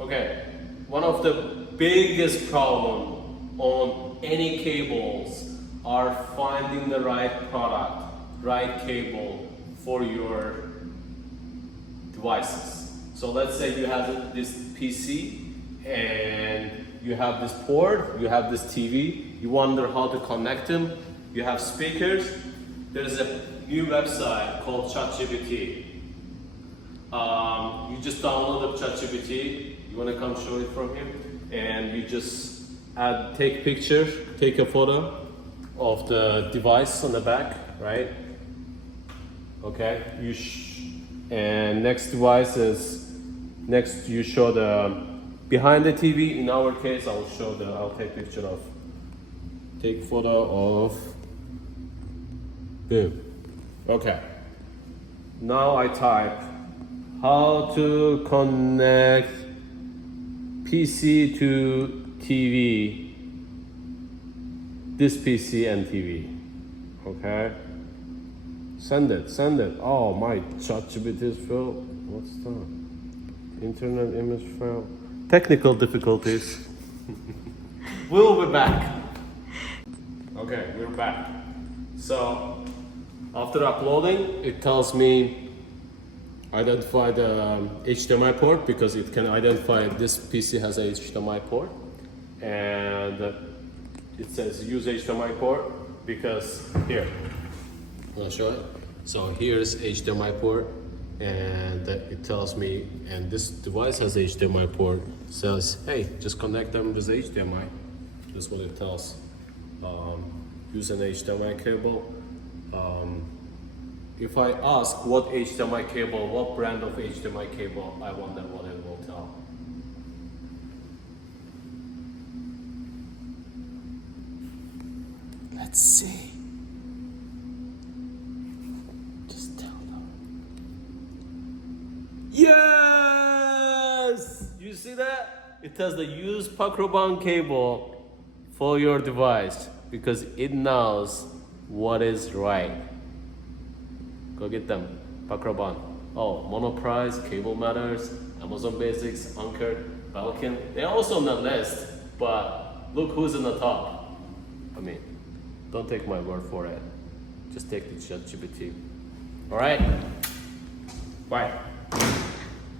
Okay, one of the biggest problem on any cables are finding the right product, right cable for your devices. So let's say you have this PC and you have this port, you have this TV, you wonder how to connect them, you have speakers. There's a new website called ChatGPT. You just download the ChatGPT, you want to come show it from here, and you just take picture, take a photo of the device on the back, right? Okay, and next device is, next you show the behind the TV. In our case, I'll take picture of, take photo of, boom. Okay, now I type how to connect PC to TV, this PC and TV, okay? Send it. Oh, my ChatGPT is filled. What's that? Internet image file. Technical difficulties. We'll be back. Okay, we're back. So, after uploading, it tells me identify the HDMI port because it can identify this PC has a HDMI port, and it says use HDMI port because here, I'll show it. So here's HDMI port, and it tells me, and this device has HDMI port, says hey, just connect them with HDMI. That's what it tells. Use an HDMI cable. If I ask what HDMI cable, what brand of HDMI cable, I wonder what it will tell. Let's see. Just tell them. Yes! You see that? It tells the use Pacroban cable for your device because it knows what is right. Go get them, Pacroban. Oh, Monoprice, Cable Matters, Amazon Basics, Anchor, Belkin. They're also on the list, but look who's in the top. I mean, don't take my word for it. Just take the ChatGPT. All right? Bye.